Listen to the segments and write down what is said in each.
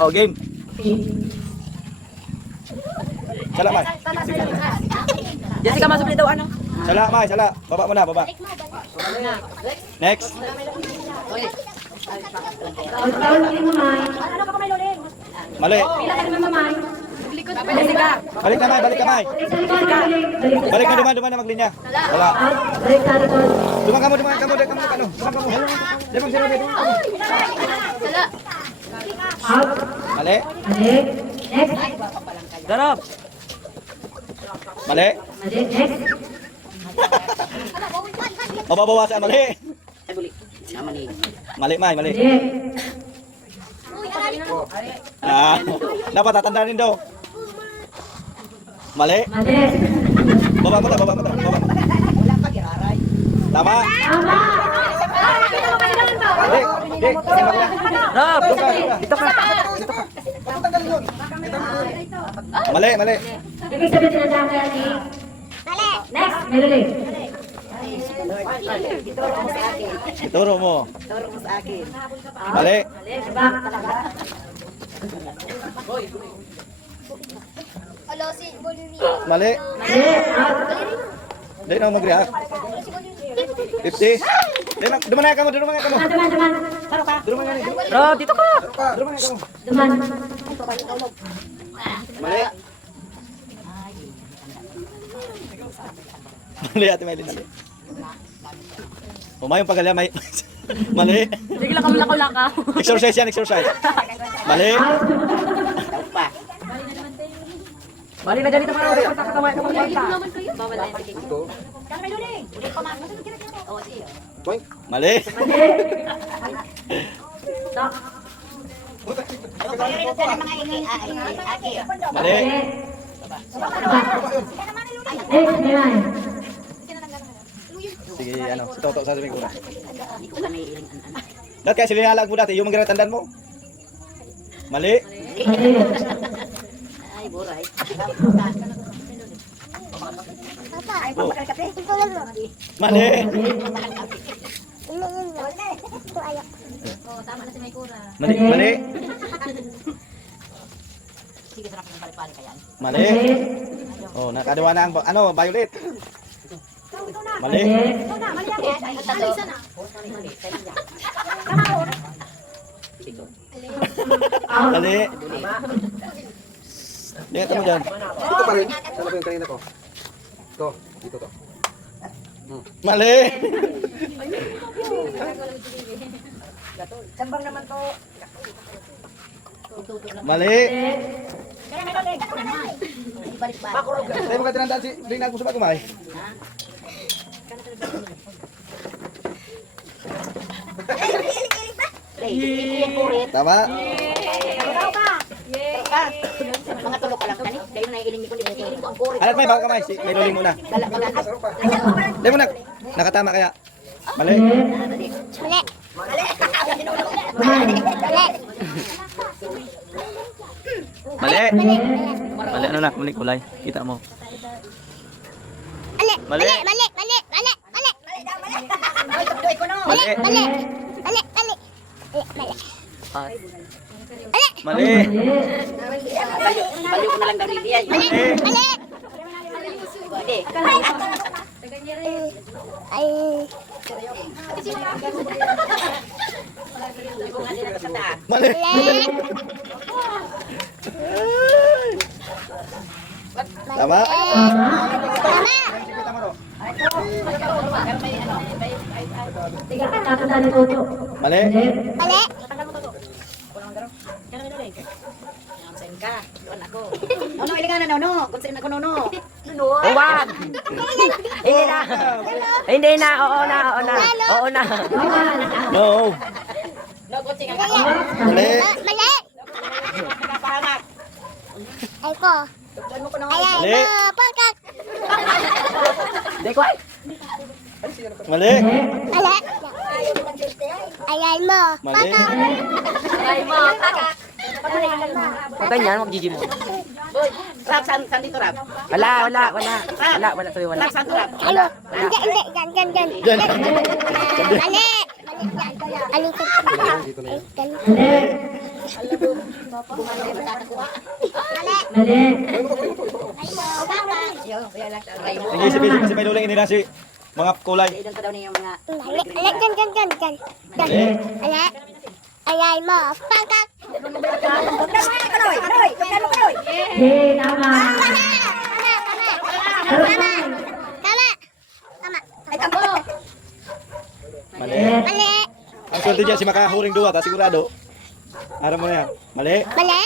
Oh, game. Sala, May. Jessica, masuk dito ano? Sala, May. Sala. Baba mo na, baba. Next. Mali. Jessica. Balik na, May. Balik ka, May. Balik na, duman na maglinya. Wala. Duman ka mo. Duman ka mo. Duman sila dito. Mali. Garap. Mali. Mababawasan, mali. Mali, May, mali. Ah, dapat tatandaan daw. Mali. Baba mo na. Tama. Rob, dito ka. Mali. Ibig sabihin sinadaan kaya ni... Next, Melody. Ituro mo. Mali. Mali. Hindi na mag-react. 50. Duman nga ka mo. Duman. Rob, dito ka. Duman. Mali. Mali, Ate Maylin. Mali. Umayong pagalia, may... Mali. Bigla kami lakaw-lakaw. Exercise yan. Mali. Bali na dyan dito para kamay ka magpapalta. Mali. Mali. Sige, ano, si Toto sasabihin ko na. Dahil kaya silihalag mo dati, yung mga tandaan mo. Mali. Ay, buray. Oh. Mali. Tama na si Maykura. Mali. Sige, sarap ng pare-pare kaya. Mali. Oh, nakadawa na ang ano, violet. Mali. Mali. Dito mo dyan. Ito pa rin. Sana ko yung kanina ko. Ito. Dito to. Mali. Sambang naman to. Mali. Balik-balik. Tayo mo ka tinandaan si Rina gusto ba kumay? Tama. Mga tulog ka lang tani. Dahil naiiling ko ko ang kurit. Alat may baka kamay. May luling muna. Dahil mo na. Nakatama kaya. Mali. Mali. Mali ano na, mali kulay. Kita mo. Mali. Mali. Mali. Baliw ko na lang dari dia. Mali. Tama. Tatandaan ni Toto. Mali. Nono, ilingan na nono. Kung saan ako nono. Uwag. Hindi na. Oo na. No. No, kutsing ang Mali. Ay ko. Tutuan mo ko nono. Mali. Pagkat. Hindi ko. Mali. Ala. Ayan mo. Mali. Huwag ganyan, mag-GG mo. Rap, saan dito rap? Wala. Sorry, wala. Rap, saan to rap? Ano? Hindi. Gan. Diyan. Mali. Alikot. Bumalik na nakakuha. Mali. Yun, kaya lang. Try mo. Nag-iisip-isip kasi may luling inila si mga kulay. Ilan pa daw niya yung mga... Ale, ale, dyan, dyan, dyan, dyan. Dyan. Ale. Alay mo. Kakak. Hey, tama. Tama. Tama. Tama. Ay, tambo! Mali. Mali. Ang swerte dyan si makahuring duwa, ta sigurado. Aram mo na yan. Mali. Mali.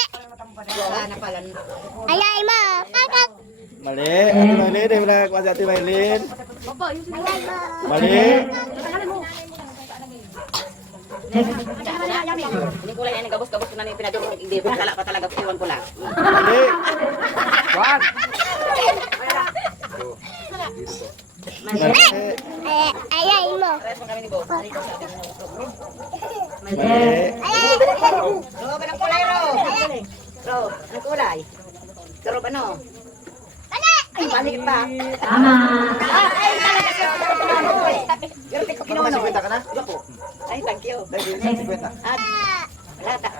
Sana pala. Alay mo. Kakak. Mali. Ate Maylin, ay wala kuha si Ate Maylin. Alay mo. Mali. Hindi ko lang yan, gabos-gabos ko na yung pinadyo. Hindi, wala pa talaga, iwan ko lang. Mali. One. Mali. Alay mo. Parehas mo kami ni Bo. Mali. Alay. Ro, anong kulay, Ro? Ro, anong kulay? Ro, ano? Ay, balik pa. Tama. Pero tek ko kinuha, no? 50 ka na? Ay, thank you. Dahil 50. At, wala ta.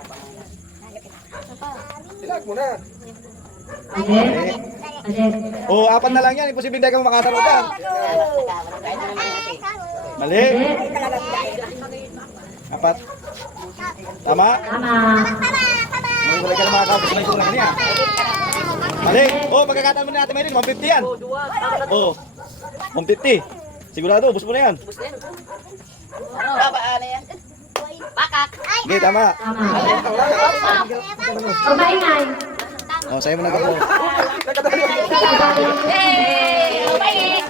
Ilag mo na. Mali. Mali. Oh, apat na lang yan. Imposible hindi ka makasaro dyan. Kahit na naman kasi. Mali. Apat. Tama. Tama. May wala ka na makakapos na isurang niya. Mali. Oh, pagkakataan mo na natin Maylin. 150 yan. Oh. 150. Sigurado, ubus mo na yan. Baba, ano yan? Bakak. Okay, tama. Tama. Pagbaingay. Oh, sa'yo mo na ka po. Hey!